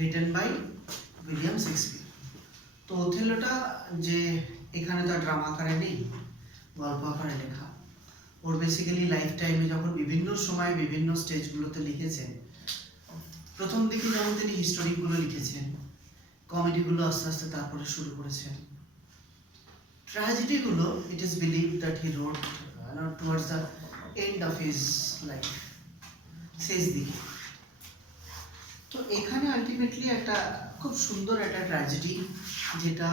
Written by William Shakespeare. তো ওথেলোটা যে এখানে তো ড্রামা আকারে নেই, গল্প আকারে লেখা। ওর বেসিক্যালি লাইফ টাইমে যখন বিভিন্ন সময় বিভিন্ন স্টেজগুলোতে লিখেছেন, প্রথম দিকে যেমন তিনি হিস্টোরিকগুলো লিখেছেন, কমেডিগুলো আস্তে আস্তে তারপরে শুরু করেছেন। ট্র্যাজেডিগুলো it is believe that he wrote towards the end of his life, শেষ দিকে। তো এখানে আলটিমেটলি একটা খুব সুন্দর একটা ট্র্যাজেডি, যেটা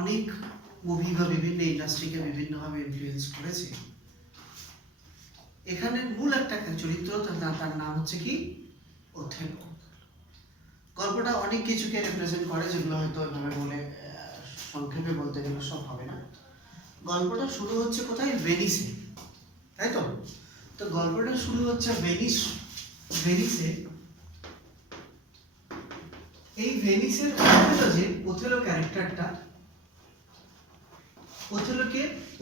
অনেক মুভি বা বিভিন্ন ইন্ডাস্ট্রিকে বিভিন্নভাবে ইনফ্লুয়েন্স করেছে। এখানে মূল একটা চরিত্র, তার নাম হচ্ছে কি ওথেলো। গল্পটা অনেক কিছুকে রিপ্রেজেন্ট করে, যেগুলো হয়তো এভাবে বলে সংক্ষেপে বলতে গেলে সব হবে না। গল্পটা শুরু হচ্ছে কোথায়? ভেনিসে, তাই তো? তো গল্পটা শুরু হচ্ছে ভেনিসে। এই ভেনিসের ওথেলো ক্যারেক্টারটা,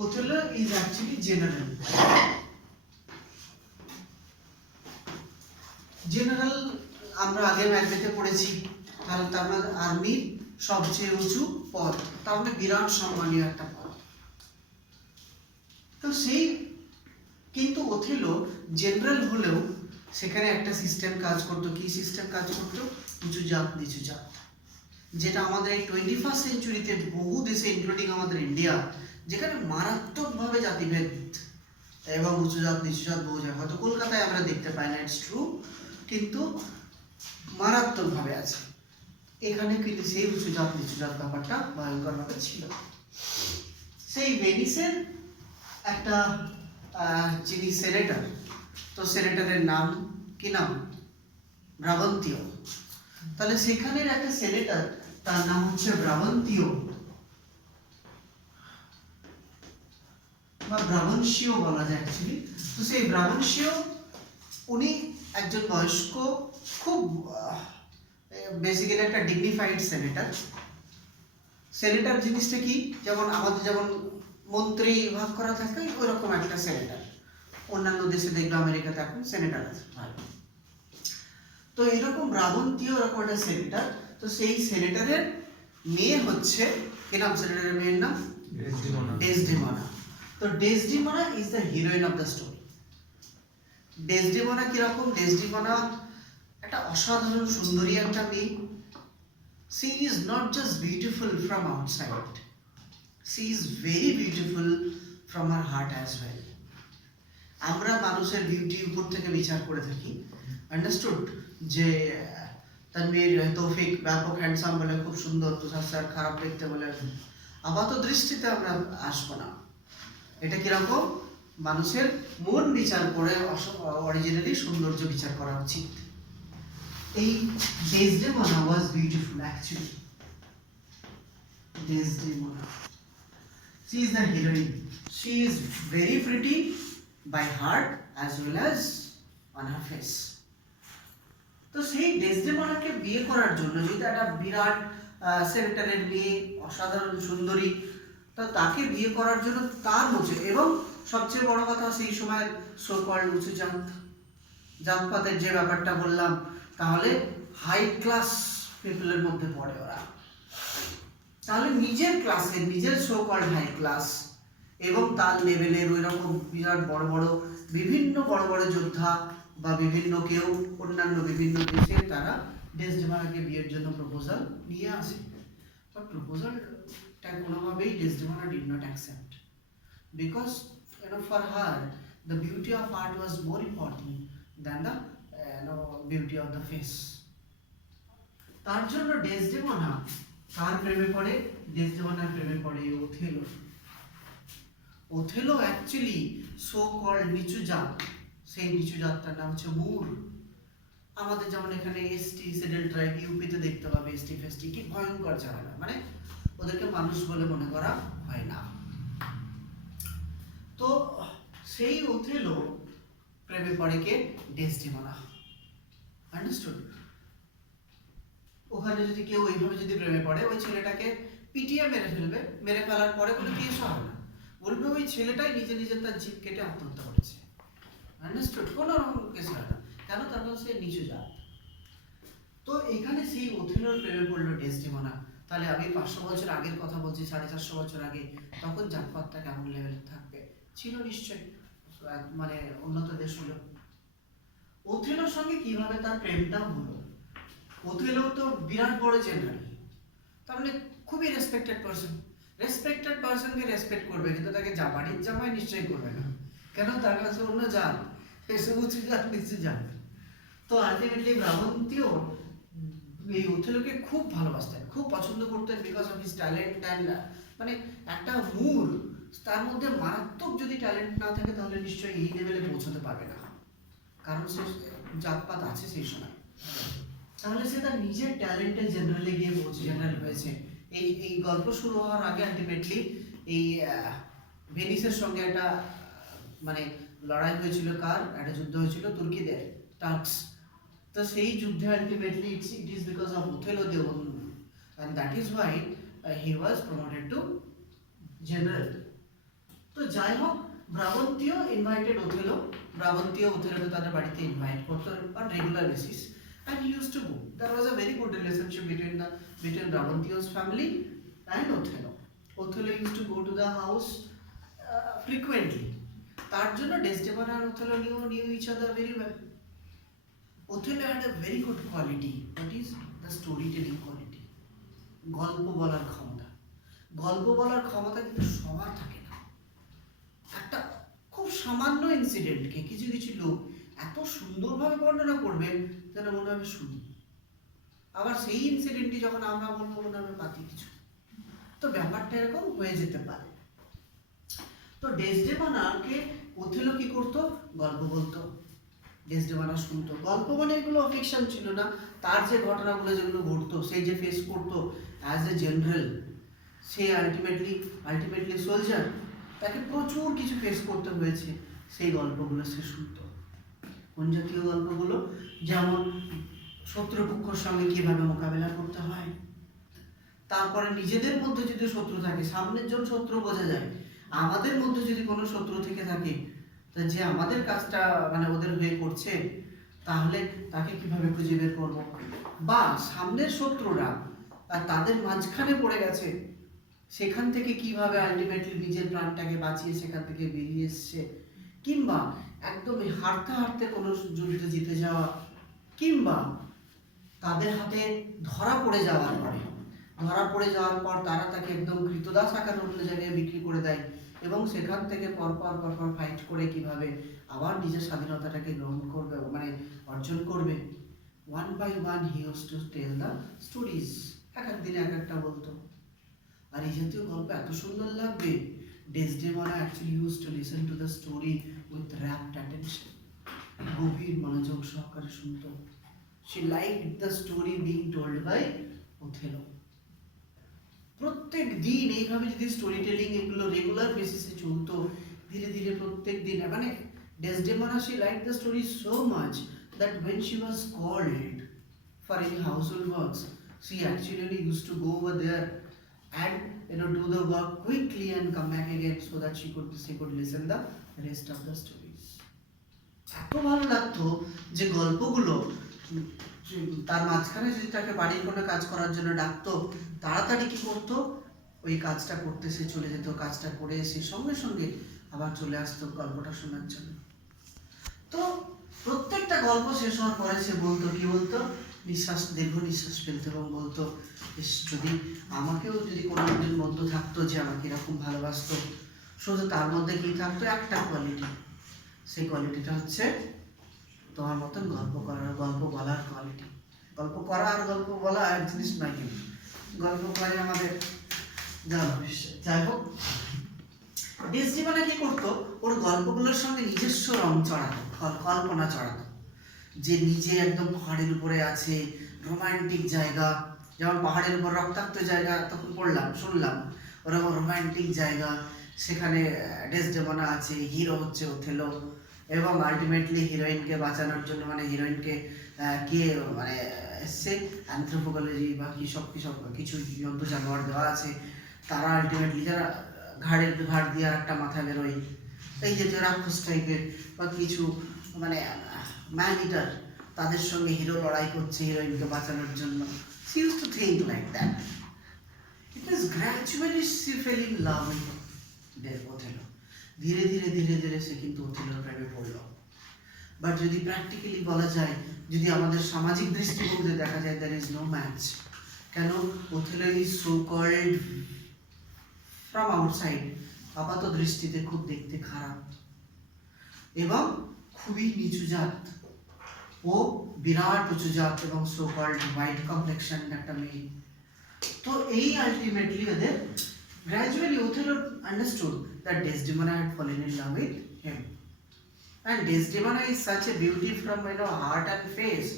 ওথেলো ইজ অ্যাকচুয়ালি জেনারেল। আমরা আগে ম্যাথমেতে পড়েছি, তাহলে তার মানে আর্মির সবচেয়ে উঁচু পদ, তার মানে বিরাট সম্মানীয় একটা পদ। তো সেই কিন্তু ওথেলো জেনারেল হলেও সেখানে একটা সিস্টেম কাজ করতো। কি সিস্টেম কাজ করতো? উঁচু জাত নিচু জাত, যেটা আমাদের এই 21st সেঞ্চুরিতে বহু দেশে ইনক্লুডিং আমাদের ইন্ডিয়া, যেখানে মারাত্মকভাবে জাতিভেদ এবং উঁচু জাত নিচু জাত বহু জায়গায়, হয়তো কলকাতায় আমরা দেখতে পাই না, ইটস ট্রু, কিন্তু মারাত্মকভাবে আছে। এখানে কিন্তু সেই উঁচু জাত নিচু জাত ব্যাপারটা ভয়ঙ্করভাবে ছিল। সেই ভেনিসের একটা যিনি সেনেটর, তো সেনেটরের নাম কি নাম? ব্রাবান্তীয়। তাহলে সেখানের একটা সেনেটর, তার নাম হচ্ছে ব্রাবান্তীয় বা ব্রাবনশীয় বলা যায় অ্যাকচুয়ালি। তো সেই ব্রাবনশীয় উনি একজন বয়স্ক, খুব বেসিক্যালি একটা ডিগনিফাইড সেনেটর। সেনেটর জিনিসটা কি? যেমন আমাদের যেমন মন্ত্রী ভাগ করা থাকে, ওই রকম একটা সেনেটর। অন্যান্য দেশে দেখবে, আমেরিকাতে এখন সেনেটর আছে। তো এরকম ব্রাবন্তীয় এরকম একটা সেনেটর। তো সেই সেনেটরের মেয়ে হচ্ছে কি নাম? সেনেটরের মেয়ের নাম ডেসডেমোনা। তো Desdemona is the heroine of the story. Desdemona কিরকম? ডেসডেমোনা একটা অসাধারণ সুন্দরী একটা মেয়ে। She is not just beautiful from outside, she is very beautiful from her heart as well. আমরা মানুষের বিউটি উপর থেকে বিচার করে থাকি, আন্ডারস্টুড, যে তানভীর তৌফিক ব্যাপক হ্যান্ডসাম বলে, খুব সুন্দর, তুষার স্যার খারাপ দেখতে বলে, আপাত দৃষ্টিতে আমরা আসবো না। এটা কিরকম? মানুষের মন বিচার করে অরিজিনালি সৌন্দর্য বিচার করা উচিত। এই Desdemona was beautiful actually. Desdemona, she is the heroine. She is very pretty by heart as well as on her face. তো সেই ডেসডেমোনাকে বিয়ে করার জন্য, যেটা একটা বিরাট সেনেটরের মেয়ে, অসাধারণ সুন্দরী, তো তাকে বিয়ে করার জন্য তার মধ্যে, এবং সবচেয়ে বড় কথা সেই সময় সো কল্ড উঁচু জাতপাতের যে ব্যাপারটা বললাম, তাহলে হাই ক্লাস পিপলের মধ্যে পড়ে ওরা। তাহলে নিজের ক্লাসের, নিজের সো কল্ড হাই ক্লাস এবং তার লেভেলের ওই রকম বিরাট বড় বড় বিভিন্ন বড় বড় যোদ্ধা বা বিভিন্ন কেউ অন্যান্য বিভিন্ন দেশে তারা ডেসডেমোনাকে বিয়ের জন্য প্রপোজাল নিয়ে আসে। বাট প্রপোজালটা কোনোভাবেই Desdemona did not accept, because for her the beauty of art was more important than the beauty of the face. তার জন্য ডেসডেমোনা কার প্রেমে পড়ে? ডেসডেমোনার প্রেমে পড়ে Othello. Othello actually so called নিচু জাত, সেই নিচু জাতটার নাম হচ্ছে মুর। আমাদের যেমন এখানে এসটি সেডেল ট্রাইব, ইউপিতে দেখতে পাবে এসটি ফেস্টি, কি ভয়ঙ্কর ঝামেলা, মানে ওদেরকে মানুষ বলে মনে করা হয় না। তো সেই ওথেলো প্রেমে পড়ে কে? ডেসডেমোনা, আন্ডারস্টুড। ওখানে যদি কেউ এইভাবে যদি প্রেমে পড়ে, ওই ছেলেটাকে পিটিয়ে মেরে ফেলবে, মেরে ফেলার পরে কোনো কেস হবে না, বলবে ওই ছেলেটাই নিজে নিজে তার জিভ কেটে আত্মহত্যা করেছে, আন্ডারস্টুড, কোনো রকম কেস হয় না। কেন? তার কারণ সে নিচু জাত। তো তো এখানে সেই ওথেলোর প্রেমে পড়লো ডেসডেমোনা। তাহলে আমি 500 বছর আগের কথা বলছি, 450 বছর আগে, তখন জাতপাতটা কেমন লেভেলে থাকবে? ছিল নিশ্চয়ই, মানে উন্নত দেশ হলো। ওথেলোর সঙ্গে কিভাবে তার প্রেমটা হলো? ওথেলো তো বিরাট বড় জেনারেল, তার মানে খুবই রেসপেক্টেড পারসন। রেসপেক্টেড পারসনকে রেসপেক্ট করবে, কিন্তু তাকে বাড়ির জামাই নিশ্চয়ই করবে না, কেন? তার কাছে অন্য জাত, এসব উঁচু জাত নিচু জাত। তো আলটিমেটলি ব্রাহ্মণতীয় এই ওথেলোকে খুব ভালোবাসতেন, খুব পছন্দ করতেন, because of his talent and মানে একটা মূল, তার মধ্যে মারাত্মক যদি ট্যালেন্ট না থাকে তাহলে নিশ্চয়ই এই লেভেলে পৌঁছাতে পারবে না, কারণ সে জাতপাত আছে সেই সময়। তাহলে সে তার নিজের ট্যালেন্টে জেনারেলে গিয়ে জেনারেল হয়েছে। এই এই গল্প শুরু হওয়ার আগে আলটিমেটলি এই ভেনিসের সঙ্গে একটা মানে লড়াই হয়েছিল, কার একটা যুদ্ধ হয়েছিল, তুর্কিদের, টার্কস। তো সেই যুদ্ধে ultimately it is because of Othello they own, and that is why he was promoted to general. তো যাই হোক, ব্রাবন্তীয় ইনভাইটেড ওথেলো, ব্রাবন্তীয় ওথেলোকে তাদের বাড়িতে ইনভাইট করতো on regular basis, and he used to go. There was a very good relationship between Brabantio's family and Othello. Othello used to go to the house frequently. তার জন্য ডেসডেমোনা আর Othello knew each other very well. Othello had a very good quality, that is the storytelling quality. গল্প বলার ক্ষমতা। গল্প বলার ক্ষমতা কিন্তু সবার থাকে না। একটা খুব সামান্য ইনসিডেন্টকে কিছু কিছু লোক এত সুন্দরভাবে বর্ণনা করবে যেন মনে হবে শুনি, আবার সেই ইনসিডেন্টটি যখন আমরা বলবো মনে হবে বাকি কিছু। তো ব্যাপারটা এরকম হয়ে যেতে পারে। তো ডেসডেমোনাকে ওথেলো কি করতো? গল্প বলতো, ডেসডেমোনা শুনতো। গল্প মানে এগুলো ফিকশন ছিল না, তার যে ঘটনাগুলো যেগুলো ঘটতো, সেই যে ফেস করতো as a general, say ultimately soldier, তাকে প্রচুর কিছু ফেস করতে হয়েছে, সেই গল্পগুলো সে শুনতো। কোন জাতীয় গল্পগুলো? যেমন শত্রুপক্ষের সঙ্গে কিভাবে মোকাবেলা করতে হয়, তারপরে নিজেদের মধ্যে যদি শত্রু থাকে, সামনের জন শত্রু বোঝা যায়, আমাদের মধ্যে যদি কোনো শত্রু থেকে থাকে, তা যে আমাদের কাজটা মানে ওদের হয়ে করছে, তাহলে তাকে কিভাবে খুঁজে বের করবো, বা সামনের শত্রুরা আর তাদের মাঝখানে পড়ে গেছে, সেখান থেকে কিভাবে আলটিমেটলি নিজের প্রাণটাকে বাঁচিয়ে সেখান থেকে বেরিয়ে এসছে, কিংবা একদমই হারতে হারতে কোনো যুদ্ধে জিতে যাওয়া, কিংবা তাদের হাতে ধরা পড়ে যাওয়ার পর তারা তাকে একদম কৃতদাস আকারে অন্য জায়গায় বিক্রি করে দেয়, এবং সেখান থেকে পরপর ফাইট করে কিভাবে আবার নিজের স্বাধীনতাটাকে গ্রহণ করবে, মানে অর্জন করবে। One by one he used to tell the stories, এক এক দিনে এক একটা বলতো। আর এই জাতীয় গল্প এত সুন্দর লাগবে, Desdemona actually used to listen to the story with rapt attention, গভীর মনোযোগ সহকারে শুনতো। She liked the story being told by Othello. প্রত্যেক দিন এইভাবে যদি স্টোরি টেলিং এগুলো রেগুলার বেসিসে চলতো, ধীরে ধীরে প্রত্যেক দিন, মানে ডেসডেমোনা she liked the story so much that when she was called for any household works, she actually used to go over there and do the work quickly and come back again so that she could listen the rest of the stories. এত ভালো লাগতো যে গল্পগুলো, তার মাঝখানে যদি তাকে বাড়ির কোনো কাজ করার জন্য ডাকতো, তাড়াতাড়ি কি করতো, ওই কাজটা করতে সে চলে যেত, কাজটা করে সে সঙ্গে সঙ্গে আবার চলে আসতো গল্পটা শোনার জন্য। তো প্রত্যেকটা গল্প শেষ হওয়ার পরে সে বলতো, কি বলতো, দীর্ঘ নিঃশ্বাস ফেলতো এবং বলতো, যদি আমাকেও যদি কোনোদিন মধ্যে থাকতো যে আমাকে এরকম ভালোবাসতো, শুধু তার মধ্যে কি থাকতো, একটা কোয়ালিটি, সেই কোয়ালিটিটা হচ্ছে তোমার মতন গল্প বলার কোয়ালিটি। গল্প করা আর গল্প বলা এক জিনিস নয়, কিন্তু গল্প করে আমাদের জানা বিষয়। যাই হোক, ডেসডেমোনা কি করতো, ওর গল্পগুলোর সঙ্গে নিজস্ব রং চড়াতো, কল্পনা চড়াতো, যে নিজে একদম পাহাড়ের উপরে আছে, রোমান্টিক জায়গা, যেমন পাহাড়ের উপর রক্তাক্ত জায়গা তখন শুনলাম, ওরকম রোমান্টিক জায়গা, সেখানে ডেসডেমোনা আছে, হিরো হচ্ছে ওথেলো, এবং আলটিমেটলি হিরোইনকে বাঁচানোর জন্য, মানে হিরোইনকে কে মানে এসছে অ্যানথ্রোপোলজি বা কিছু জন্তু জানোয়ার দেওয়া আছে, তারা আলটিমেটলি যারা ঘাড় দিয়ে আর একটা মাথা বেরোয়, এই জাতীয় রাক্ষস টাইপের বা কিছু মানে ম্যান ইটার, তাদের সঙ্গে হিরো লড়াই করছে হিরোইনকে বাঁচানোর জন্য। She used to think like that. It was gradually she fell in love with Othello. ধীরে ধীরে ধীরে ধীরে সে কিন্তু ওথেলোর প্রেমে পড়ল। বাট যদি প্র্যাকটিক্যালি বলা যায়, যদি আমাদের সামাজিক দৃষ্টিভঙ্গিতে দেখা যায়, there is no match. কেন? Othello is so called from outside, আপাত দৃষ্টিতে খুব দেখতে খারাপ এবং খুবই নিচু জাত, ও বিরাট উঁচু জাত এবং সো কল্ড হোয়াইট কমপ্লেকশন একটা মেয়ে। তো এই আলটিমেটলি ওদের gradually Othello understood that Desdemona had fallen in love with him, and Desdemona is such a beauty from heart and face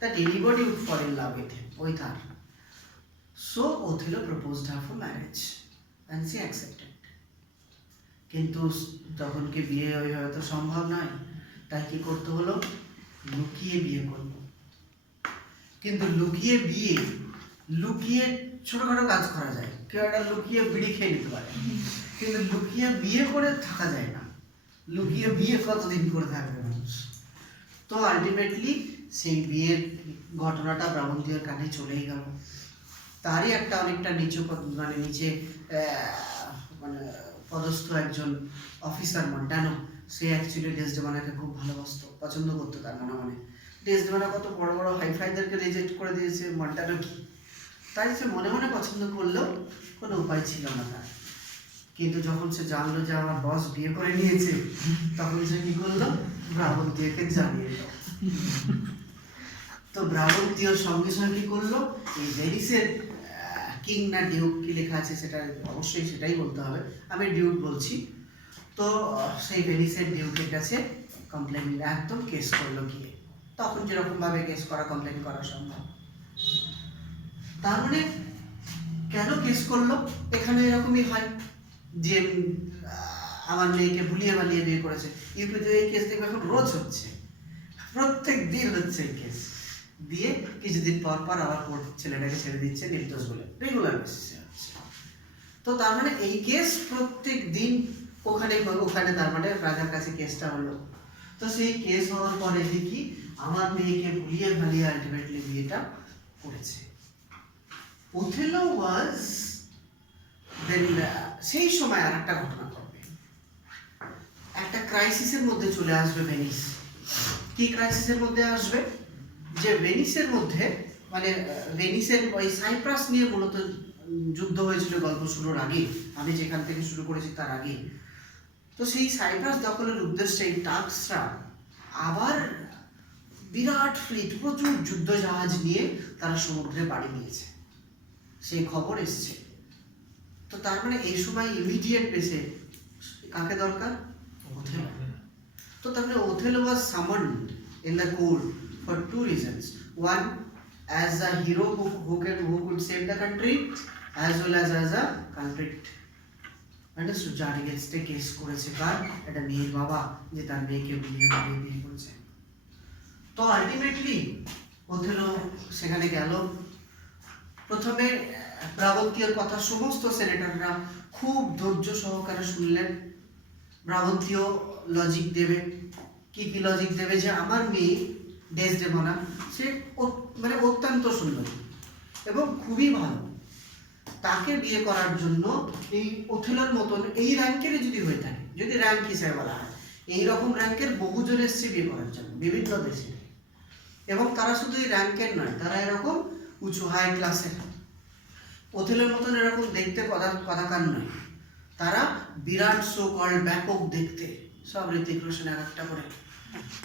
that anybody would fall in love with him, with her. So Othello proposed her for marriage and she accepted. কিন্তু তখন কি বিয়ে ওইভাবে তো সম্ভব নয়, তাই কি করতে হলো? লুকিয়ে বিয়ে করলো। কিন্তু লুকিয়ে বিয়ে, লুকিয়ে ছোটখাটো কাজ করা যায়, কেউ একটা লুকিয়ে বিড়ি খেয়ে নিতে পারে, কিন্তু লুকিয়ে বিয়ে করে থাকা যায় না। লুকিয়ে বিয়ে কতদিন করে থাকবে মানুষ? তো আলটিমেটলি সেই বিয়ের ঘটনাটা ব্রাহ্মণদিয়ার কানে চলেই গেল। তারই একটা অনেকটা নিচু মানে নিচে মানে পদস্থ একজন অফিসার মন্টানো, সে অ্যাকচুয়ালি ডেসডেমোনাকে খুব ভালোবাসতো, পছন্দ করতো তার মনে মনে। ডেসডেমোনা কত বড় বড় হাইফাইদেরকে রিজেক্ট করে দিয়েছে, মন্টানো কি, তাই সে মনে মনে পছন্দ করলেও কোনো উপায় ছিল না তার। কিন্তু যখন সে জানলো যে আমার বস বিয়ে করে নিয়েছে, তখন সে কি করলো? ব্রাহ্মণদিয়াকে জানিয়ে দিল। তো ব্রাহ্মণদিয়ার সঙ্গে সঙ্গে কি করলো? এই ভেনিসের কিং না ডিউক কি লেখা আছে সেটা অবশ্যই সেটাই বলতে হবে, আমি ডিউক বলছি। তো সেই ভেনিসের ডিউকের কাছে কমপ্লেন একদম কেস করলো গিয়ে। তখন যেরকম ভাবে কেস করা, কমপ্লেন করা সম্ভব। তার মানে কেন কেস করলো? এখানে এরকমই হয় যে আমার মেয়েকে ভুলিয়ে বালিয়ে বিয়ে করেছে। ইউপিতে এই কেস দেখবে এখন রোজ হচ্ছে, প্রত্যেক দিন হচ্ছে এই কেস। দিয়ে কিছুদিন পর পর আবার কোর্ট ছেলেটাকে ছেড়ে দিচ্ছে নির্দোষ বলে, রেগুলার বেসিসে হচ্ছে। তো তার মানে এই কেস প্রত্যেক দিন ওখানে ওখানে তার মানে রাজার কাছে কেসটা হলো। তো সেই কেস হওয়ার পরে দেখি আমার মেয়েকে ভুলিয়ে ভালিয়ে আলটিমেটলি বিয়েটা করেছে। ওথেলো ওয়াজ দেন সেই সময় আর একটা ঘটনা ঘটবে, একটা ক্রাইসিসের মধ্যে চলে আসবে ভেনিস। কি ক্রাইসিসের মধ্যে আসবে? যে ভেনিসের মধ্যে মানে ভেনিসের ওই সাইপ্রাস নিয়ে মূলত যুদ্ধ হয়েছিল গল্প শুরুর আগে, আমি যেখান থেকে শুরু করেছি তার আগে। তো সেই সাইপ্রাস দখলের উদ্দেশ্যে টার্কসরা আবার বিরাট ফ্লিট, প্রচুর যুদ্ধ জাহাজ নিয়ে তারা সমুদ্রে পাড়ি দিয়েছে, সেই খবর এসছে। তো তার মানে এই সময় ইমিডিয়েট বেসে কাকে দরকার? ওথেলো। তো তার মানে Othello was সামন্ড in the court for two reasons. One, as a hero who could save the country, as well as a culprit. Understood? যার এগেইনস্টে কেস করেছে কার? এটা মেয়ের বাবা, যে তার মেয়েকে বিয়ে করেছে। তো আলটিমেটলি ওথেলো সেখানে গেল। প্রথমে ব্রাহ্মণদিয়ার কথা সমস্ত সেনেটররা খুব ধৈর্য সহকারে শুনলেন। ব্রাহ্মণদিয়া লজিক দেবে, কি কি লজিক দেবে? যে আমার মেয়ে ডেসডেমোনা সে মানে অত্যন্ত সুন্দর এবং খুবই ভালো, তাকে বিয়ে করার জন্য এই ওথেলোর মতন এই র্যাঙ্কের যদি হয়ে থাকে, যদি র্যাঙ্ক হিসেবে বলা হয়, এইরকম র্যাঙ্কের বহুজন এসছে বিয়ে করার জন্য বিভিন্ন দেশে। এবং তারা শুধু এই র্যাঙ্কের নয়, তারা এরকম উঁচু হাই ক্লাসের, ওথেলোর মতন এরকম দেখতে কদাকার নয়, তারা বিরাট সো কল্ড ব্যাপক দেখতে, সব ঋতিক রোশন এক একটা করে।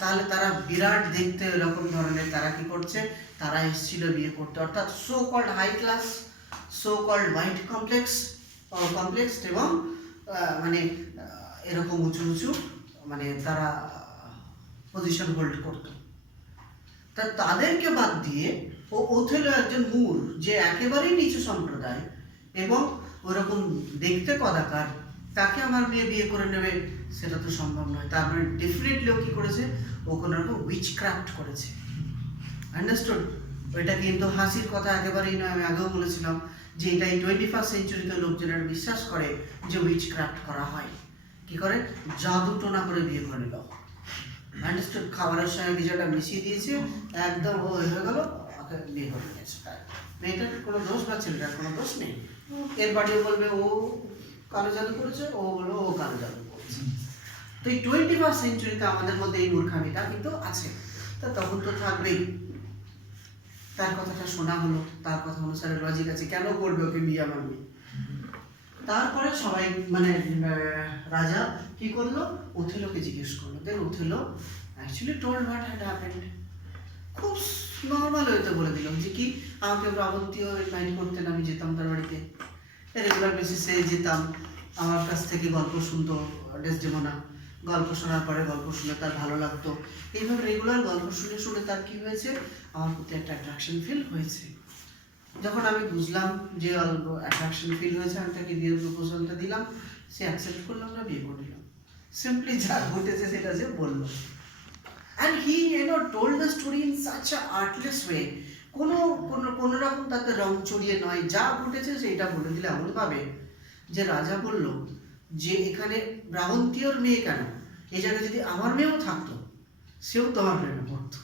তাহলে তারা বিরাট দেখতে এরকম ধরনের, তারা কি করছে? তারা এসেছিল বিয়ে করতে, অর্থাৎ so called high class, so called white complex এবং মানে এরকম উঁচু উঁচু মানে তারা পজিশন হোল্ড করত। তা তাদেরকে বাদ দিয়ে ওথেলো একজন মূর, যে একেবারেই নিচু সম্প্রদায় এবং ওরকম দেখতে কদাকার, তাকে আমার মেয়ে বিয়ে করে নেবে সেটা তো সম্ভব নয়। তার মানে ডেফিনেটলি ও কি করেছে? ও কোনো রকম উইচক্রাফট করেছে। আন্ডারস্টুড? ওইটা কিন্তু হাসির কথা একেবারেই নয়। আমি আগেও বলেছিলাম যে এটা এই 21st সেঞ্চুরিতে লোকজনের বিশ্বাস করে যে উইচক্রাফট করা হয়। কি করে? জাদু টোনা করে বিয়ে করে নিল। আন্ডারস্টুড, খাবারের সঙ্গে কিছুটা মিশিয়ে দিয়েছে, একদম ও হয়ে গেল, ওকে বিয়ে করে নিয়েছে। মেয়েটার কোনো দোষ বা ছেলেটার কোনো দোষ নেই। এর বাড়িও বলবে ও কালো জাদু করেছে, ও বলবে ও কালো জাদু করেছে। তো এই 21st সেঞ্চুরিতে আমাদের মধ্যে এই মূর্খামিটা কিন্তু আছে। তা তখন তো থাকবেই। তার কথাটা শোনা হলো, তার কথা অনুসারে লজিক আছে, কেন করবে ওকে বিয়ে আমার মেয়ে। তারপরে সবাই মানে রাজা কি করলো, ওথেলোকে জিজ্ঞেস করলো। Then Othello actually told what had happened. খুব নর্মাল ওয়েতে বলে দিলাম যে কি আমাকে ব্রাবন্তীয় ইনভাইট করতেন, আমি যেতাম তার বাড়িতে, রেগুলার বেসিসে যেতাম, আমার কাছ থেকে গল্প শুনতো ডেসডেমোনা, গল্প শোনার পরে গল্প শুনে তার ভালো লাগতো। এইভাবে রেগুলার গল্প শুনে শুনে তার কি হয়েছে, আমার প্রতি একটা অ্যাট্রাকশন ফিল হয়েছে। যখন আমি বুঝলাম যে অ্যাট্রাকশন ফিল হয়েছে, আমি তাকে বিয়ের প্রপোজালটা দিলাম, সে অ্যাকসেপ্ট করলো, আমরা বিয়ে করে নিলাম। সিম্পলি যা ঘটেছে সেটা সে বললো। And he, told the story in such a artless way. কোনো রকম তাতে রং চড়িয়ে নয়, যা ঘটেছে সেটা বলে দিলে এমন ভাবে যে রাজা বলল যে এখানে ব্রাহ্মণতীয়র মেয়ে কেন, এই জায়গায় যদি আমার মেয়েও থাকতো সেও তোমার প্রেমে পড়তো।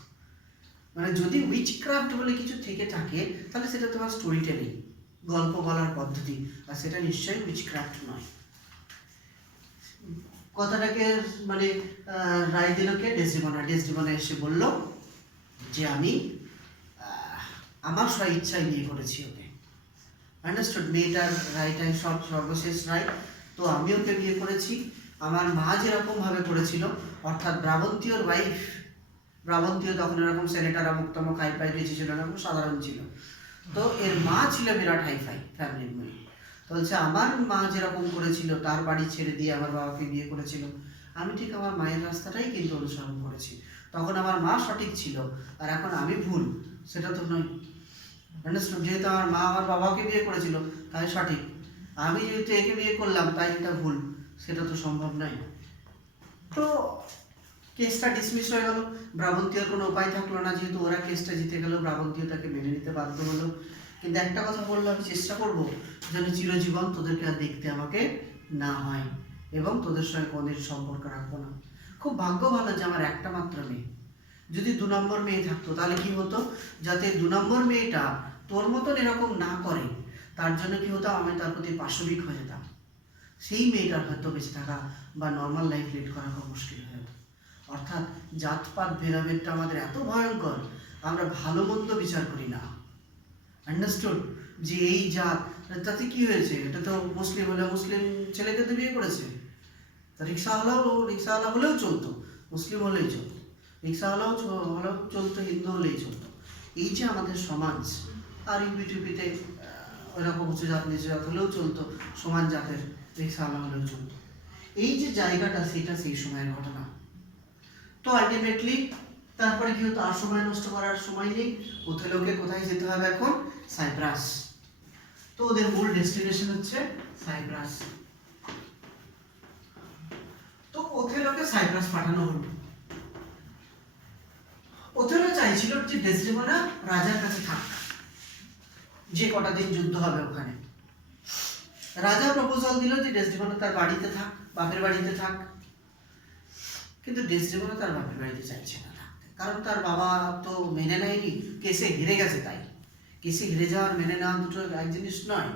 মানে যদি উইচক্রাফট বলে কিছু থেকে থাকে তাহলে সেটা তোমার স্টোরি টেলিং, গল্প বলার পদ্ধতি, আর সেটা নিশ্চয়ই উইচক্রাফট নয়। কথাটাকে মানে রায় দিল কে, ডেসডেমোনা এসে বলল যে আমি আমার স্ব ইচ্ছায় বিয়ে করেছি ওকে। আন্ডারস্টুড, মেয়েটার রায়টাই সর্বশেষ রায়। তো আমি ওকে বিয়ে করেছি, আমার মা যেরকম ভাবে করেছিল, অর্থাৎ ব্রাহ্মণতীয়র ওয়াইফ। ব্রাহ্মণতীয় তখন এরকম সেনেটার মুক্তম খাই পাই বেশি ছিল না, খুব সাধারণ ছিল। তো এর মা ছিল বিরাট হাইফাই ফ্যামিলির মেয়ে। তো বলছে আমার মা যেরকম করেছিল, তার বাড়ি ছেড়ে দিয়ে আমার বাবাকে বিয়ে করেছিল, আমি ঠিক আমার মায়ের রাস্তাটাই কিন্তু অনুসরণ করেছি। তখন আমার মা সঠিক ছিল আর এখন আমি ভুল, সেটা তো নয়। আন্ডারস্টুড, যেহেতু আমার মা আমার বাবাকে বিয়ে করেছিল তাই সঠিক, আমি যেহেতু একে বিয়ে করলাম তাই এটা ভুল, সেটা তো সম্ভব নয়। তো কেসটা ডিসমিস হয়ে গেল, ব্রাহ্মণতীয়র কোনো উপায় থাকলো না, যেহেতু ওরা কেসটা জিতে গেল, ব্রাহ্মণতীয় তাকে মেনে নিতে বাধ্য হলো। কিন্তু একটা কথা বললো, আমি চেষ্টা করবো যেন চিরজীবন তোদেরকে আর দেখতে আমাকে না হয় এবং তোদের সঙ্গে কোনোদিন সম্পর্ক রাখবো না। খুব ভাগ্য ভালো যে আমার একটা মাত্র মেয়ে, যদি 2 নম্বর মেয়ে থাকতো তাহলে কি হতো, যাতে 2 নম্বর মেয়েটা তোর মতন এরকম না করে, তার জন্য কি হতো, আমি তার প্রতি পাশবিক হয়ে যেতাম। সেই মেয়েটার হয়তো বেঁচে থাকা বা নর্মাল লাইফ লিড করা খুব মুশকিল হয়ে যেত। অর্থাৎ জাতপাত ভেদাভেদটা আমাদের এত ভয়ঙ্কর, আমরা ভালো মন্দ বিচার করি না। আন্ডারস্টুড, যে এই জাত, তাতে কি হয়েছে, এটা তো মুসলিম হলে মুসলিম ছেলেকে তো বিয়ে করেছে, তা রিক্সাওয়ালা হলেও চলতো, মুসলিম হলেই চলতো, রিক্সাওয়ালাও হলেও চলতো, হিন্দু হলেই চলতো। এই যে আমাদের সমাজ, আর ইউপিটিপিতে ওইরকম উঁচু জাত নিচু জাত হলেও চলতো, সমান জাতের রিক্সাওয়ালা হলেও চলতো। এই যে জায়গাটা, সেটা সেই সময়ের ঘটনা। তো আলটিমেটলি তারপরে কি হতো, আর সময় নষ্ট করার সময় নেই, ওথেলোকে কোথায় যেতে হবে এখন, সাইপ্রাস। তো ওদের মূল ডেস্টিনেশন হচ্ছে সাইপ্রাস। তো ওথেলোকে সাইপ্রাস পাঠানো হলো। ওথেলো চাইছিল যে ডেসডেমোনা রাজার কাছে থাক, যে কটা দিন যুদ্ধ হবে ওখানে। রাজা প্রপোজাল দিল যে ডেসডেমোনা তার বাড়িতে থাক, বাপের বাড়িতে থাক। কিন্তু ডেসডেমোনা তার বাপের বাড়িতে চাইছে না থাকতে, কারণ তার বাবা তো মেনে নেয়নি, কেসে হেরে গেছে। তাই কেসে হেরে যাওয়ার মেনে নেওয়া দুটো এক জিনিস নয়।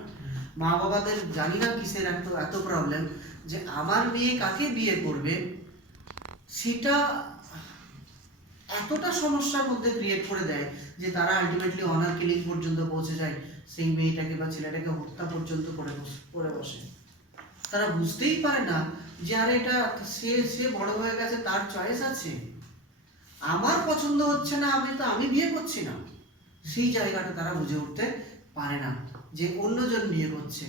মা বাবাদের জানি না কিসের এত প্রবলেম যে আমার মেয়ে কাকে বিয়ে করবে, সেটা এতটা সমস্যার মধ্যে ক্রিয়েট করে দেয় যে তারা আলটিমেটলি অনার কিলিং পর্যন্ত পৌঁছে যায়, সেই মেয়েটাকে বা ছেলেটাকে হত্যা পর্যন্ত করে বসে। তারা বুঝতেই পারে না যে আরে এটা সে বড় হয়ে গেছে, তার চয়েস আছে, আমার পছন্দ হচ্ছে না, আমি বিয়ে করছি না। সেই জায়গাটা তারা বুঝে উঠতে পারে না যে অন্যজন বিয়ে করছে,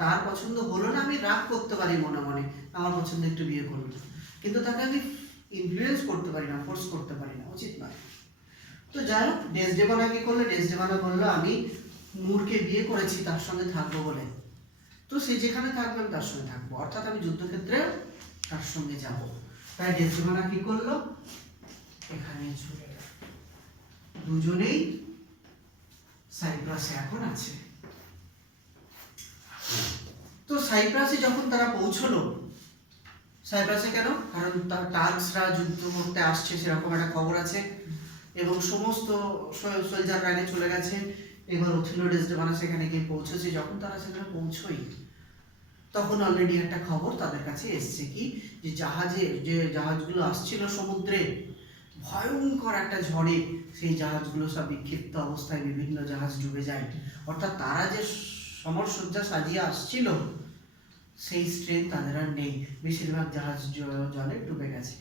তার পছন্দ হলো না, আমি রাগ করতে পারি মনে মনে, আমার পছন্দ একটু বিয়ে করলো, কিন্তু তাকে আমি ইনফ্লুয়েন্স করতে পারি না, ফোর্স করতে পারি না, উচিত নয়। তো যাই হোক, ডেসডেমোনা কি করলো, ডেসডেমোনা বললো আমি মূরকে বিয়ে করেছি তার সঙ্গে থাকবো বলে, তো সে যেখানে থাকবে আমি তার সঙ্গে থাকবো, অর্থাৎ আমি যুদ্ধক্ষেত্রে তার সঙ্গে যাব। তাই ডেসডেমোনা কি করলো, এখানে চলে গেল। দুজনেই সাইপ্রাসে এখন আছে। তো সাইপ্রাসে যখন তারা পৌঁছলো, সাইপ্রাসে কেন? কারণ তার টার্কসরা যুদ্ধ করতে আসছে সেরকম একটা খবর আছে এবং সমস্ত সোলজার লাইনে চলে গেছে। এবার ওথেলো ডেসডেমোনা সেখানে গিয়ে পৌঁছেছে। যখন তারা সেখানে পৌঁছই তখন অলরেডি একটা খবর তাদের কাছে এসছে কি, যে জাহাজগুলো আসছিল সমুদ্রে, ভয়ঙ্কর একটা ঝড়ে সেই জাহাজগুলো সব বিক্ষিপ্ত অবস্থায় বিভিন্ন জাহাজ ডুবে যায়। অর্থাৎ তারা যে সমরসজ্জা সাজিয়ে আসছিল সেই স্ট্রেন তাদের আর নেই, বেশিরভাগ জাহাজ জলে ডুবে গেছে।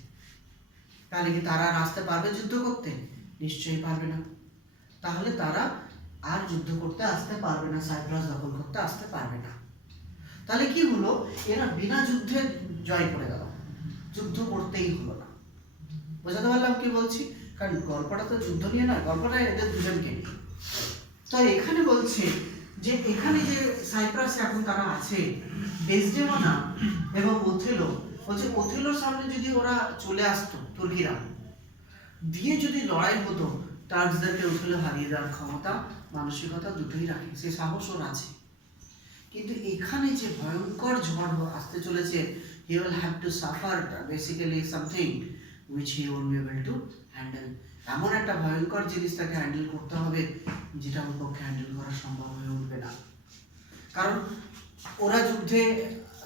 তাহলে কি তারা আর আসতে পারবে যুদ্ধ করতে? নিশ্চয়ই পারবে না। তাহলে তারা আর যুদ্ধ করতে আসতে পারবে না, সাইপ্রাস দখল করতে আসতে পারবে না। তাহলে কি হলো, এরা বিনা যুদ্ধে জয় করে গেল, যুদ্ধ করতেই হলো না। বোঝাতে পারলাম কি বলছি? কারণ গল্পটা তো যুদ্ধ নিয়ে নয়, গল্পটা এদের দুজনকে নিয়ে। তো এখানে বলছে যে এখানে যে সাইপ্রাসে এখন তারা আছে, ডেসডেমোনা এবং ওথেলো, বলছে ওথেলোর সামনে যদি ওরা চলে আসতো তুর্কিরা, দিয়ে যদি লড়াই হতো, টার্কসদেরকে ওথেলো হারিয়ে দেওয়ার ক্ষমতা মানসিকতা দুটোই রাখে, সে সাহস ওর আছে। কিন্তু এখানে যে ভয়ঙ্কর ঝড় আসতে চলেছে, he will have to suffer basically something which he won't be able to handle. এমন একটা ভয়ঙ্কর জিনিস তাকে হ্যান্ডেল করতে হবে যেটা ওর পক্ষে হ্যান্ডেল করা সম্ভব হয়ে উঠবে না। কারণ ওরা যুদ্ধে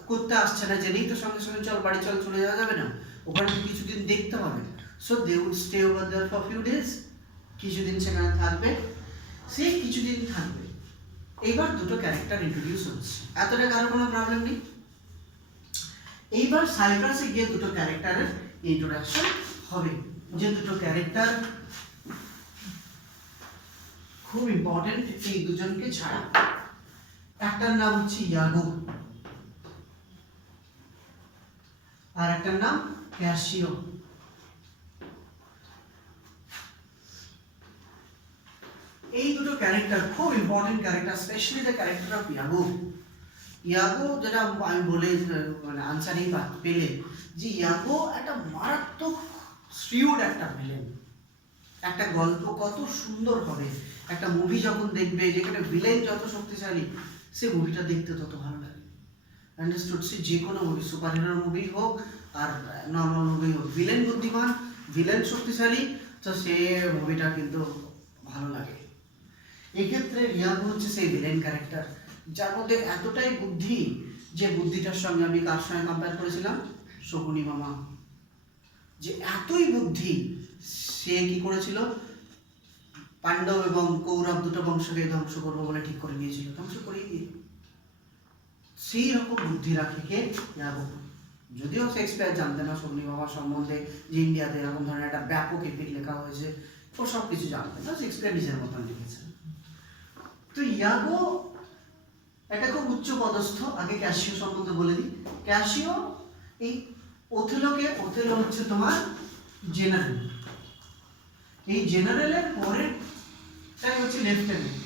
করতে আসছে না, জেনেই তো সঙ্গে সঙ্গে চল বাড়ি চল চলে যাওয়া যাবে না, ওখানে কিছুদিন দেখতে হবে। So they would stay over there for few days, কিছুদিন সেখানে থাকবে, সে কিছুদিন থাকবে। এইবার দুটো ক্যারেক্টার ইন্ট্রোডিউস হচ্ছে, এতটা কারো কোনো প্রবলেম নেই। এইবার সাইপ্রাসে গিয়ে দুটো ক্যারেক্টারের ইন্ট্রোডাকশন হবে, যে দুটো ক্যারেক্টার খুব ইম্পর্টেন্ট এই দুজনকে ছাড়া। একটার নাম হচ্ছে ইয়াগো আর একটার নাম ক্যাসিও। এই দুটো ক্যারেক্টার খুব important character, specially the character of Iago. Iago যেটা আমি বলে মানে আনসারই পেলে, যে ইয়াগো একটা মারাত্মক শ্রিউড একটা ভিলেন। একটা গল্প কত সুন্দর হবে, একটা মুভি যখন দেখবে যেখানে ভিলেন যত শক্তিশালী, সে মুভিটা দেখতে তত ভালো লাগে। আন্ডারস্টুড? সে যে কোনো মুভি, সুপার হিরোর মুভি হোক আর নর্মাল মুভি হোক, ভিলেন বুদ্ধিমান, ভিলেন শক্তিশালী, তো সে মুভিটা কিন্তু ভালো লাগে। এক্ষেত্রে ইয়াগো হচ্ছে সেই ভিলেন ক্যারেক্টার, যার মধ্যে এতটাই বুদ্ধি, যে বুদ্ধিটার সঙ্গে আমি কার সঙ্গে কম্পেয়ার করেছিলাম? শকুনি মামা। যে এতই বুদ্ধি, সে কি করেছিল? পাণ্ডব এবং কৌরব দুটো বংশকে ধ্বংস করবো বলে ঠিক করে নিয়েছিল, ধ্বংস করেই দিয়ে। সেই রকম বুদ্ধি রাখে কে? ইয়াগো। যদিও শেক্সপিয়ার জানতেন না শকুনি মামা সম্বন্ধে, যে ইন্ডিয়াতে এরকম ধরনের একটা ব্যাপক এপিক লেখা হয়েছে, ও সব কিছু জানতেন না, শেক্সপিয়ার নিজের মতন লিখেছেন। তো ইয়াগো এটা খুব উচ্চ পদস্থ। আগে ক্যাসিও সম্বন্ধে বলে দিই। ক্যাসিও এই ওথেলোকে, ওথেলো হচ্ছে তোমার জেনারেল, এই জেনারেলের পরে তাই হচ্ছে লেফটেন্যান্ট।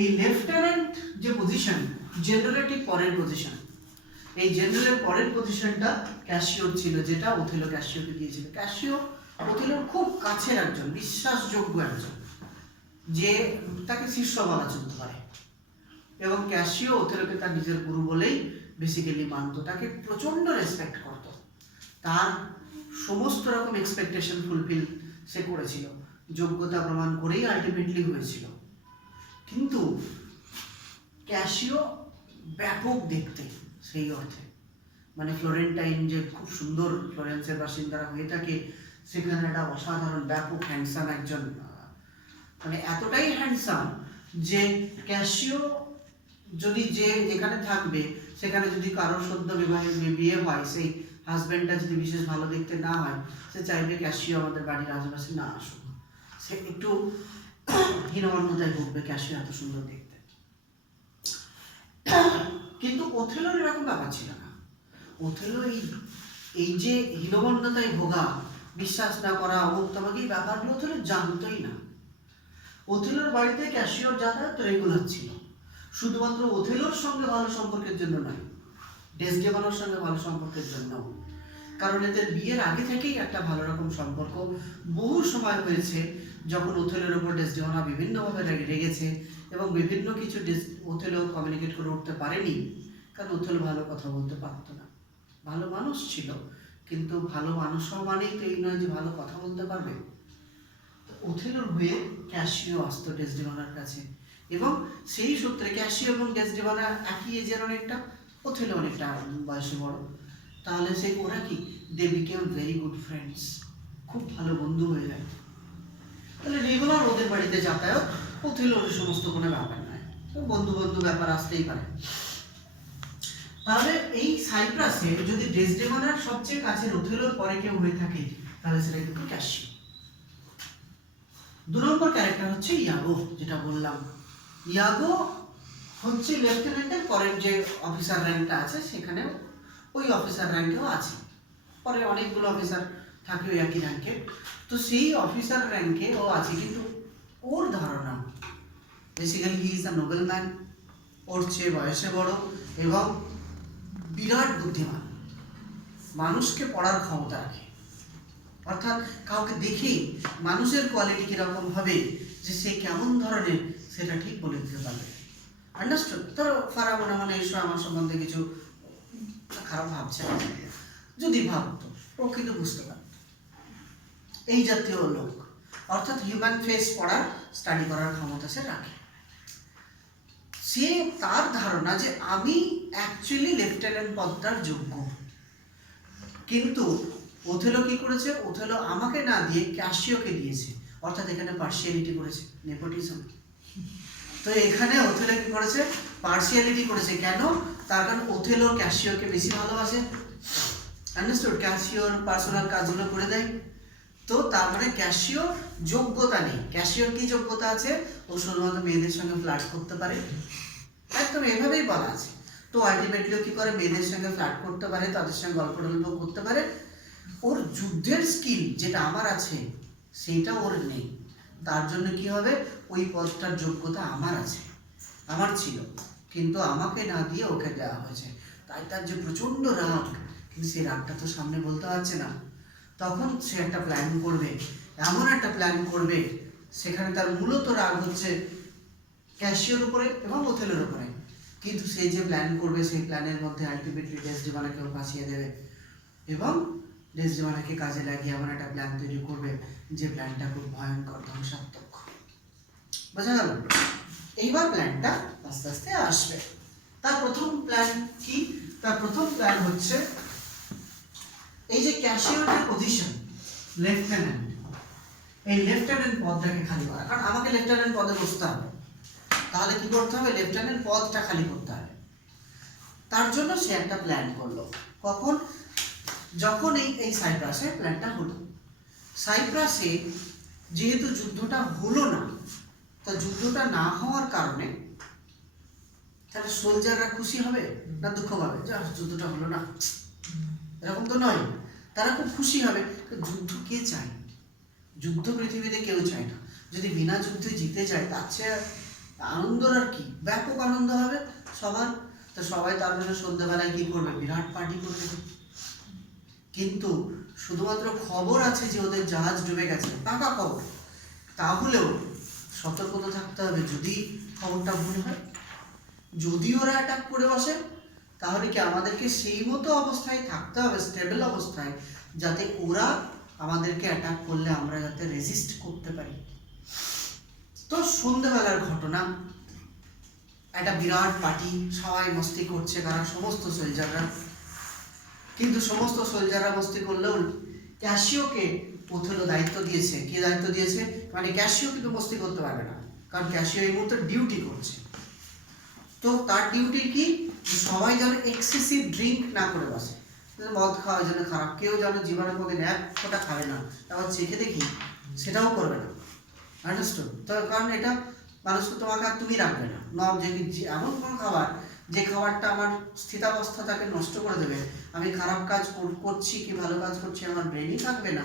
এই লেফটেন্যান্ট যে পজিশন, জেনারেলের ঠিক পরের পজিশন, এই জেনারেলের পরের পজিশনটা ক্যাসিওর ছিল, যেটা ওথেলো ক্যাসিওকে দিয়েছিল। ক্যাসিও ওথেলোর খুব কাছের একজন, বিশ্বাসযোগ্য একজন, যে তাকে শিষ্য বলা চলতে পারে। এবং ক্যাসিও ওথেলোকে তার নিজের গুরু বলেই বেসিক্যালি মানত, তাকে প্রচন্ড রেসপেক্ট করত, তার সমস্ত রকম এক্সপেকটেশন ফুলফিল সে করেছিল, যোগ্যতা প্রমাণ করেই আলটিমেটলি হয়েছিল। কিন্তু ক্যাসিও ব্যাপক দেখতে, সেই অর্থে মানে ফ্লোরেন্টাইন যে খুব সুন্দর ফ্লোরেন্সের বাসিন্দারা হয়ে থাকে, সেখানে একটা অসাধারণ ব্যাপক হ্যান্ডসাম একজন, মানে এতটাই হ্যান্ডসাম যে ক্যাসিও যদি যেখানে থাকবে সেখানে যদি কারোর সদ্য বিয়ে হয়, সেই হাজব্যান্ডটা যদি বিশেষ ভালো দেখতে না হয়, সে চাইবে ক্যাসিও আমাদের বাড়ির আশেপাশে না আসুক, সে একটু হীনমন্যতায় ভুগবে ক্যাসিও এত সুন্দর দেখতে। কিন্তু ওথেলোর এরকম ব্যাপার ছিল না। ওথেলো এই যে হীনমন্যতায় ভোগা, বিশ্বাস না করা, অমুক তমুক, এই ব্যাপারগুলো ওথেলো জানতোই না। ওথেলোর বাড়িতে ক্যাসিওর যাতায়াত রেগুলার ছিল, শুধুমাত্র ওথেলোর সঙ্গে ভালো সম্পর্কের জন্য নয়, ডেসডেমোনার সঙ্গে ভালো সম্পর্কের জন্য। কারণ এদের বিয়ের আগে থেকেই একটা ভালো রকম সম্পর্ক বহু সময় হয়েছে, যখন ওথেলোর ওপর ডেসডেমোনা বিভিন্নভাবে রেগেছে এবং বিভিন্ন কিছু ওথেলো কমিউনিকেট করে উঠতে পারেনি, কারণ ওথেলো ভালো কথা বলতে পারতো না। ভালো মানুষ ছিল, কিন্তু ভালো মানুষ হওয়া মানেই তো এই নয় যে ভালো কথা বলতে পারবে। ওথেলোর হয়ে ক্যাসিও আসতো ডেসডেমোনার কাছে, এবং সেই সূত্রে ক্যাসিও এবং ডেসডেমোনা একই এজের অনেকটা, ওথেলো অনেকটা বয়সে বড়। তাহলে সেই ওরা কি they became very good friends, খুব ভালো বন্ধু হয়ে যায়। তাহলে রেগুলার ওদের বাড়িতে যাতায়াত, ওথেলোর সমস্ত কোনো ব্যাপার নয়, বন্ধু বন্ধু ব্যাপার আসতেই পারে। তাহলে এই সাইপ্রাসে যদি ডেসডেমোনার সবচেয়ে কাছের ওথেলোর পরে কেউ হয়ে থাকে, তাহলে সেটা কিন্তু ক্যাসিও। 2 নম্বর ক্যারেক্টার হচ্ছে ইয়াগো, যেটা বললাম। ইয়াগো হচ্ছে লেফটেন্যান্টের পরের যে অফিসার র্যাঙ্কটা আছে, সেখানে ওই অফিসার র্যাঙ্কেও আছে, পরে অনেকগুলো অফিসার থাকে ওই একই র্যাঙ্কে। তো সেই অফিসার র্যাঙ্কে ও আছে, কিন্তু ওর ধারণা basically he is the noble man, ওর চেয়ে বয়সে বড় এবং বিরাট বুদ্ধিমান, মানুষকে পড়ার ক্ষমতা রাখে। অর্থাৎ কাউকে দেখেই মানুষের কোয়ালিটি কিরকম হবে, যে সে কেমন ধরনের, সেটা ঠিক বলে দিতে পারবে। আন্ডারস্টুড? ধরো ফারা মনে মনে এসো আমার সম্বন্ধে কিছু খারাপ ভাবছে, যদি ভাবতো ও কিন্তু বুঝতে পারত, এই জাতীয় লোক। অর্থাৎ হিউম্যান ফেস পড়ার, স্টাডি করার ক্ষমতা সে রাখে। সে তার ধারণা যে আমি অ্যাকচুয়ালি লেফটেন্যান্ট পদটার যোগ্য, কিন্তু ওথেলো কি করেছে, ওথেলো আমাকে না দিয়ে ক্যাসিওকে দিয়েছে, অর্থাৎ এখানে পার্সিয়ালিটি করেছে, নেপোটিজম। তো এখানে ওথেলো কি করেছে, পার্সিয়ালিটি করেছে। কেন? তার কারণ ওথেলো ক্যাসিওকে বেশি ভালোবাসে। আন্ডারস্টুড? ক্যাসিওর পার্সোনাল কাজগুলো করে দেয়। তো তার মানে ক্যাসিও যোগ্যতা নেই। ক্যাসিওর কি যোগ্যতা আছে? ও শুধুমাত্র মেয়েদের সঙ্গে ফ্লার্ট করতে পারে, একদম এভাবেই বলা আছে। তো আলটিমেটলি কি করে, মেয়েদের সঙ্গে ফ্লার্ট করতে পারে, তাদের সঙ্গে গল্প টল্প করতে পারে। ওর যুদ্ধের স্কিল যেটা আমার আছে, সেইটা ওর নেই। তার জন্য কি হবে, ওই পদটার যোগ্যতা আমার আছে, আমার ছিল, কিন্তু আমাকে না দিয়ে ওকে দেওয়া হয়েছে। তাই তার যে প্রচণ্ড রাগ, কিন্তু সেই রাগটা তো সামনে বলতে পারছে না। তখন সে একটা প্ল্যান করবে, এমন একটা প্ল্যান করবে, সেখানে তার মূলত রাগ হচ্ছে ক্যাসিওর উপরে এবং ওথেলোর উপরে, কিন্তু সে যে প্ল্যান করবে, সেই প্ল্যানের মধ্যে আলটিমেটলি ডেসডেমোনাকেও ফাঁসিয়ে দেবে এবং ডেসডেমোনাকে কাজে লাগিয়ে এমন একটা প্ল্যান তৈরি করবে, যে প্ল্যানটা খুব ভয়ঙ্কর, ধ্বংসাত্মক। বোঝা গেল? এইবার প্ল্যানটা আস্তে আস্তে আসবে। তার প্রথম প্ল্যান কি? তার প্রথম প্ল্যান হচ্ছে এই যে ক্যাসিওর যে পজিশন লেফটেন্যান্ট, এই লেফটেন্যান্ট পদটাকে খালি করা। কারণ আমাকে লেফটেন্যান্ট পদে বসতে হবে, তাহলে কি করতে হবে, লেফটেন্যান্ট পদটা খালি করতে হবে। তার জন্য সে একটা প্ল্যান করলো। কখন? যখন এই সাইপ্রাসে প্ল্যানটা হলো। সাইপ্রাসে যেহেতু যুদ্ধটা হলো না, তা যুদ্ধটা না হওয়ার কারণে তাহলে সোলজাররা খুশি হবে না দুঃখ পাবে, যে যুদ্ধটা হলো না? এরকম তো নয়, তারা খুব খুশি হবে। যুদ্ধ কে চায়? যুদ্ধ পৃথিবীতে কেউ চায় না। যদি বিনা যুদ্ধে জিতে যায়, তার চেয়ে আনন্দর আর কি, ব্যাপক আনন্দ হবে সবার। তো সবাই তার জন্য সন্ধ্যাবেলায় কি করবে, বিরাট পার্টি করবে। কিন্তু শুধুমাত্র খবর আছে যে ওদের জাহাজ ডুবে গেছে, পাকা খবর, তাহলেও সতর্কতা থাকতে হবে, যদি খবরটা ভুল হয়, যদি ওরা অ্যাটাক করে বসে, তাহলে কি আমাদেরকে সেই মতো অবস্থায় থাকতে হবে, স্টেবল অবস্থায়, যাতে ওরা আমাদেরকে অ্যাটাক করলে আমরা যাতে রেজিস্ট করতে পারি। তো সন্ধ্যাবেলার ঘটনা, একটা বিরাট পার্টি, সবাই মস্তি করছে, কারণ সমস্ত সোলজাররা। কিন্তু সমস্ত সোলজাররা মস্তি করলেও ক্যাসিওকে ওথেলো দায়িত্ব দিয়েছে। কি দায়িত্ব দিয়েছে? মানে ক্যাসিও কিন্তু মস্তি করতে পারবে না, কারণ ক্যাসিও এই মুহূর্তে ডিউটি করছে। তো তার ডিউটি কি, সবাই যেন এক্সেসিভ ড্রিঙ্ক না করে বসে। মদ খাওয়া যেন খারাপ, কেউ যেন জীবনের কোনোদিন এক ফোঁটা খাবে না, আবার চেখে দেখি সেটাও করবে না। আন্ডারস্টুড? তো কারণ এটা মানুষকে তোমাকে আর তুমি রাখবে না। যে এমন কোনো খাবার, যে খাবারটা আমার স্থিতাবস্থাটাকে নষ্ট করে দেবে, আমি খারাপ কাজ করছি কি ভালো কাজ করছি আমার ব্রেনই থাকবে না,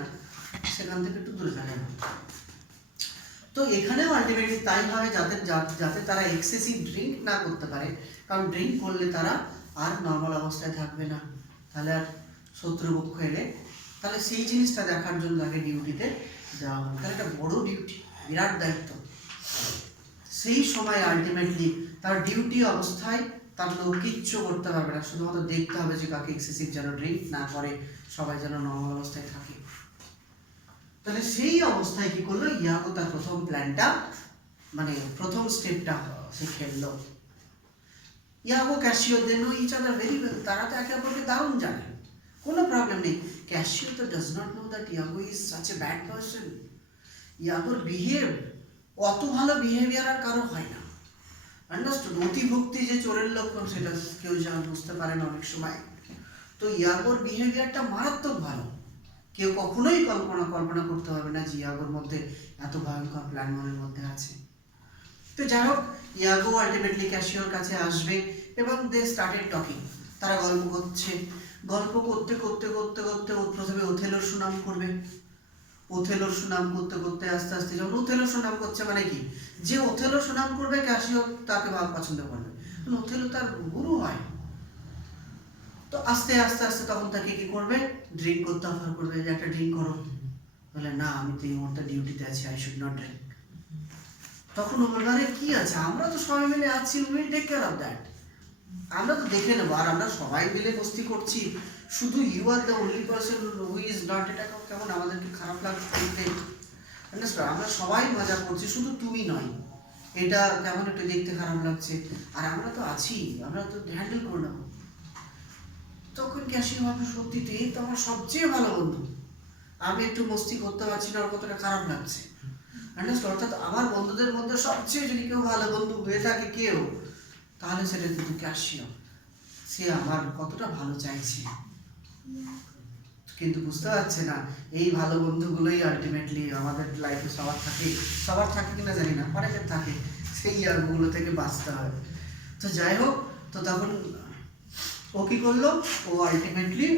সেখান থেকে একটু দূরে থাকে না। তো এখানেও আলটিমেটলি তাই হবে, যাতে তারা এক্সেসিভ ড্রিঙ্ক না করতে পারে, কারণ ড্রিঙ্ক করলে তারা আর নর্মাল অবস্থায় থাকবে না, তাহলে আর শত্রুপক্ষ এলে, তাহলে সেই জিনিসটা দেখার জন্য তাকে ডিউটিতে দেওয়া হবে। তাহলে একটা বড় ডিউটি, বিরাট দায়িত্ব। সেই সময় আলটিমেটলি তার ডিউটি অবস্থায় তার লোক কিচ্ছু করতে পারবে না, শুধুমাত্র দেখতে হবে যে কাকে এক্সেসিভ যেন ড্রিঙ্ক না করে, সবাই যেন নর্মাল অবস্থায় থাকে। তাহলে সেই অবস্থায় কি করলো, ইয়াগো তার প্রথম প্ল্যানটা, মানে প্রথম স্টেপটা সে খেললো। Iago Cassio they know each other very well, তারা তো একে অপরকে দারুণ জানে, কোনো প্রবলেম নেই। ক্যাসিও তো does not know that Iago is such a bad person. ইয়াগোর বিহেভ, অত ভালো বিহেভিয়ার আর কারো হয় না। আন্ডারস্টুড? অতিভক্তি যে চোরের লক্ষণ সেটা কেউ যা বুঝতে পারে না অনেক সময়। তো ইয়াগোর বিহেভিয়ারটা মারাত্মক ভালো, কেউ কখনোই কল্পনা করতে পারবে না যে ইয়াগোর মধ্যে এত ভয়ঙ্কর প্ল্যান মনের মধ্যে আছে। তো যাই হোক, ইয়াগো আলটিমেটলি ক্যাসিওর কাছে আসবে এবং দে স্টার্টেড টকিং। তারা গল্প করছে, গল্প করতে করতে করতে করতে ও প্রথমে ওথেলোর সুনাম করবে। ওথেলোর সুনাম করতে করতে আস্তে আস্তে যখন ওথেলোর সুনাম করছে, মানে কি, যে ওথেলোর সুনাম করবে ক্যাসিও তাকে ভাগ পছন্দ করবে, ওথেলো তার গুরু হয়। তো আস্তে আস্তে আস্তে তখন তাকে কি করবে, ড্রিঙ্ক করতে অফার করবে, যে একটা ড্রিঙ্ক করো। বলে না, আমি তো এই মুহূর্তে ডিউটিতে আছি, আই শুড নট ড্রিঙ্ক। তখন ও বলবে, আরে কি আছে, আমরা তো সবাই মিলে আছি, will take care of that, আমরা তো দেখে নেবো, আর আমরা সবাই মিলে মস্তি করছি, শুধু you are the only person who is not. এটা কেমন আমাদেরকে খারাপ লাগছে দেখতে, আমরা সবাই মজা করছি, শুধু তুমি নয়, এটা কেমন একটু দেখতে খারাপ লাগছে, আর আমরা তো আছি, আমরা তো হ্যান্ডেল করে নেবো। তখন ক্যাসিও ভাবে, সত্যিতে এই তো আমার সবচেয়ে ভালো বন্ধু, আমি একটু মস্তি করতে পারছি না, ওর কতটা খারাপ লাগছে। অর্থাৎ আমার বন্ধুদের মধ্যে সবচেয়ে যদি কেউ ভালো বন্ধু হয়ে থাকে কেউ, তাহলে সেটা কিন্তু ক্যাসিও। সে আমার কতটা ভালো চাইছে, কিন্তু বুঝতে পারছে না এই ভালো বন্ধুগুলোই আলটিমেটলি আমাদের লাইফে সবার থাকে কিনা জানি না, অনেকের থাকে, সেই ইয়ারগুলো থেকে বাঁচতে হয়। তো যাই হোক, তো তখন ও কি করলো, ও আলটিমেটলি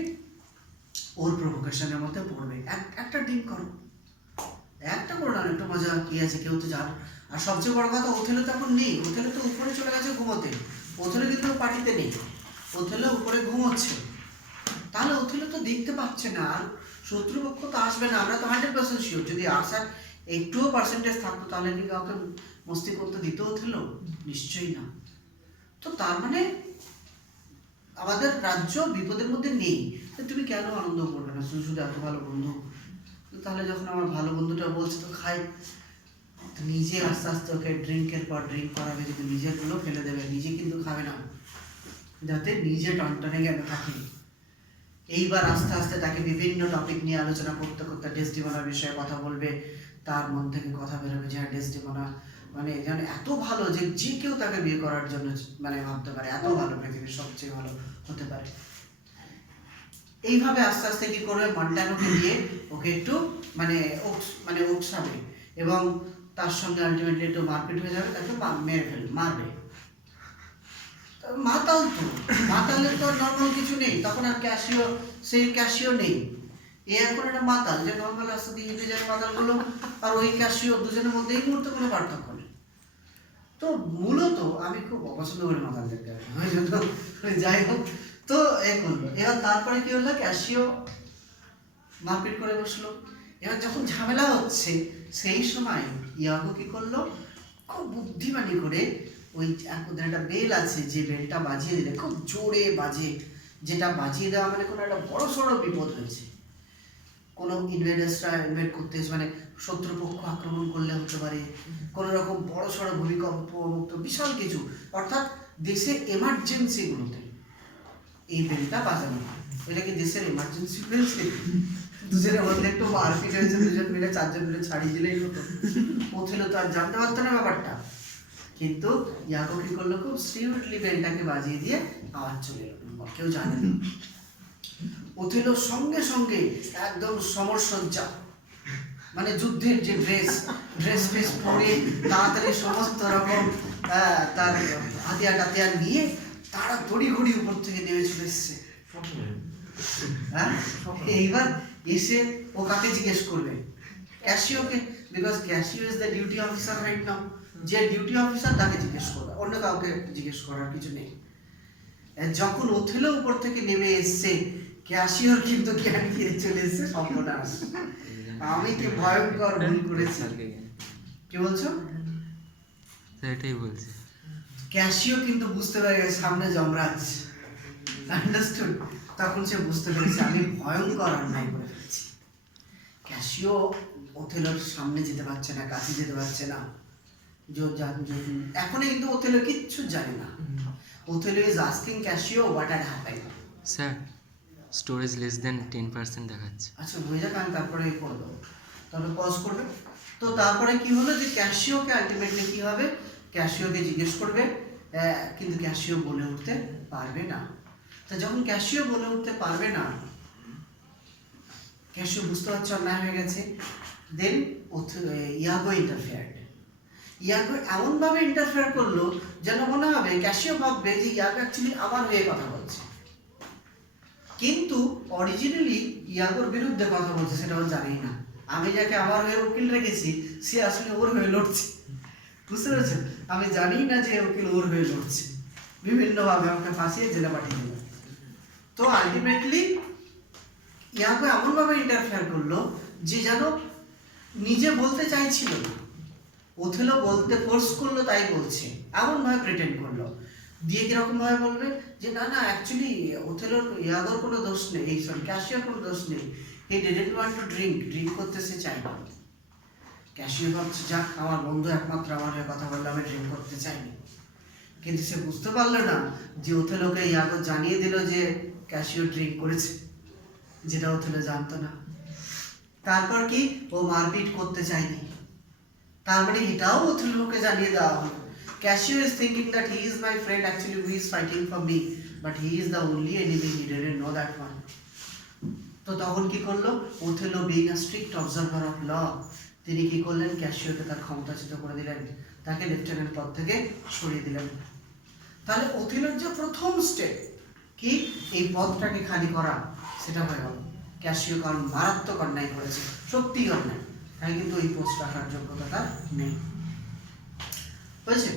ওর প্রভোকেশনের মধ্যে পড়বে, একটা ড্রিঙ্ক করো, একটা করো না, একটু মজা কি আছে, কেউ তো জান। আর সবচেয়ে বড় কথা, ওথেলো তখন নেই, ওথেলো তো উপরে চলে গেছে ঘুমোতে, ওথেলো কিন্তু পার্টিতে নেই, ওথেলো উপরে ঘুমোচ্ছে। তাহলে ওথেলো তো দেখতে পাচ্ছে না, আর শত্রুপক্ষ তো আসবে না, আমরা তো 100% শিওর, যদি আসার একটুও পার্সেন্টেজ থাকতো তাহলে কি কাউকে মস্তি করতে দিত ওথেলো? নিশ্চয়ই না। তো তার মানে আমাদের রাজ্য বিপদের মধ্যে নেই, তুমি কেন আনন্দ করবে না, শুধু শুধু এত ভালো বন্ধু। তাহলে যখন আমার ভালো বন্ধুটা বলছে তো খাই, নিজে আস্তে আস্তে ওকে ড্রিঙ্কের পর ড্রিঙ্ক করাবে, কিন্তু নিজের গুলো ফেলে দেবে, নিজে কিন্তু খাবে না, যাতে নিজে টনটনে গেলে থাকে। এইবার আস্তে আস্তে তাকে বিভিন্ন টপিক নিয়ে আলোচনা করতে করতে ডেসডিমোনার বিষয়ে কথা বলবে, তার মন থেকে কথা বেরোবে যে ডেসডিমোনা মানে যেন এত ভালো যে যে কেউ তাকে বিয়ে করার জন্য মানে ভাবতে পারে, এত ভালো, পৃথিবীর সবচেয়ে ভালো হতে পারে। এইভাবে আস্তে আস্তে কি করবে, মন্টানোকে দিয়ে ওকে একটু মানে উৎসাবে এবং তার সঙ্গে আলটিমেটলি একটু মারপিট হয়ে যাবে, তাকে মারবে। মাতালের তো নর্মাল কিছু নেই, তখন আর ক্যাসিও নেই, এ এখন একটা মাতাল যে নর্মাল রাস্তা দিয়ে হেঁটে যায় মাতালগুলো, আর ওই ক্যাসিও, দুজনের মধ্যে এই মুহূর্তে কোনো পার্থক্য নেই। তো মূলত আমি খুব অপছন্দ করি মাতালদেরকে, যাই হোক। তো এ করলো, এবার তারপরে কি হলো, ক্যাসিও মারপিট করে বসলো। এবার যখন ঝামেলা হচ্ছে সেই সময় ইয়াগো কি করলো, খুব বুদ্ধিমানি করে ওই একটা বেল আছে, যে বেলটা বাজিয়ে দিলে খুব জোরে বাজে, যেটা বাজিয়ে দেওয়া মানে কোনো একটা বড় সড়ো বিপদ হয়েছে, কোনো ইনভেডার্সরা ইনভেড করতে মানে শত্রুপক্ষ আক্রমণ করলে হতে পারে, কোনো রকম বড় সড়ো ভূমিকম্প মুক্ত বিশাল কিছু, অর্থাৎ দেশের এমার্জেন্সিগুলোতে এই বেলটা বাজানো হয়। এটা কি দেশের এমার্জেন্সি হয়েছে, দুজনের মধ্যে একটু মারপিট হয়েছে, দুজন মিলে চারজন মিলে ছাড়িয়ে দিলেই হতো, ওথেলো তো আর জানতে পারতো না ব্যাপারটা। কিন্তু ইয়াগো কি করলো, খুব স্টিউডলি বেলটাকে বাজিয়ে দিয়ে আওয়াজ চলে এলো, কেউ জানে না। ওথেলো সঙ্গে সঙ্গে একদম সমরসজ্জা, মানে যুদ্ধের যে ড্রেস পরে তাড়াতাড়ি সমস্ত রকম তার হাতিয়ার নিয়ে তারা তড়িঘড়ি উপর থেকে নেমে চলে এসছে। এইবার এসে ও কাকে জিজ্ঞেস করবে, ক্যাসিওকে, because Cassio is the duty officer right now, যে ডিউটি অফিসার তাকে জিজ্ঞেস করবে, অন্য কাউকে জিজ্ঞেস করার কিছু নেই। যখন ওথেলো উপর থেকে নেমে এসছে, ক্যাশিওর কিন্তু জ্ঞান ফিরে চলে এসেছে সর্বনাশ। আমি কি ভয়ঙ্কর ভুল করেছি। কি বলছো? এটাই বলছি। ক্যাশিও কিন্তু বুঝতে পেরে গেছে সামনে যমরাজ, আন্ডারস্টুড। তখন সে বুঝতে পেরেছে আমি ভয়ঙ্কর অন্যায় করে ফেলেছি। ক্যাশিও ওথেলোর সামনে যেতে পারছে না, কাছে যেতে পারছে না। এখনো কিন্তু ওথেলো কিচ্ছু জানে না। Othello is asking cashew what had happened. Sir storage less than 10% দেখাচ্ছে। আচ্ছা হয়ে যাক, আমি তারপরে করে দেবো, তারপরে পজ করবে। তো তারপরে কি হলো যে ক্যাশিওকে আলটিমেটলি কি হবে, ক্যাশিওকে জিজ্ঞেস করবে, কিন্তু ক্যাশিও বলে উঠতে পারবে না। তা যখন ক্যাশিও বলে উঠতে পারবে না, ক্যাশিও বুঝতে পারছে অন্যায় হয়ে গেছে। দেন ইয়াগো ইন্টারফেয়ার্ড। ইয়াগো এমনভাবে ইন্টারফেয়ার করলো যেন মনে হবে, ক্যাশিও ভাববে যে ইয়াগো অ্যাকচুয়ালি আমার হয়ে কথা বলছে, কিন্তু অরিজিনালি ইয়াগোর বিরুদ্ধে কথা বলছে সেটা ও জানেই না। আমি যাকে আমার হয়ে উকিল রেখেছি সে আসলে ওর হয়ে লড়ছে, বুঝতে পেরেছেন? আমি জানি না যে উকিল ওর হয়ে লড়ছে, বিভিন্নভাবে আমাকে ফাঁসিয়ে জেলে পাঠিয়ে দিল। তো আলটিমেটলি ইয়াগো এমনভাবে ইন্টারফেয়ার করলো যে যেন নিজে বলতে চাইছিল না, ওথেলো বলতে ফোর্স করলো তাই বলছে, এমনভাবে প্রিটেন্ড করলো। দিয়ে কিরকম ভাবে বলবে যে না না অ্যাকচুয়ালি ওথেলোর ইয়াগোর কোনো দোষ নেই, এই সরি ক্যাশিওর কোনো দোষ নেই, he didn't want to drink করতে সে চাই না। ক্যাশিও ভাবছে যাক আমার বন্ধু একমাত্র আমার হয়ে কথা বললে, আমি ড্রিঙ্ক করতে চাইনি। কিন্তু সে বুঝতে পারলো না যে ওথেলোকে ইয়াগো জানিয়ে দিল যে ক্যাশিও ড্রিঙ্ক করেছে, যেটা ওথেলো জানতো না। তারপর কি ও মারপিট করতে চায়নি, তার মানে এটাও ওথেলোকে জানিয়ে দেওয়া হলো। Cassio is thinking that he is my friend, actually who is fighting for me, but he is the only enemy, he didn't know that one. তো তখন কি করলো Othello, being a strict observer of law, তিনি কি করলেন, ক্যাশিওকে তার ক্ষমতাচ্যুত করে দিলেন, তাকে লেফটেন্যান্ট পদ থেকে সরিয়ে দিলেন। তাহলে ওথেলোর যে প্রথম স্টেপ কি এই পদটাকে খালি করা, সেটা হয়ে গেল। ক্যাশিও কারণ মারাত্মক অন্যায় করেছে, সত্যি অন্যায়, তাই কিন্তু এই পোস্ট রাখার যোগ্যতা তার নেই, হয়েছে।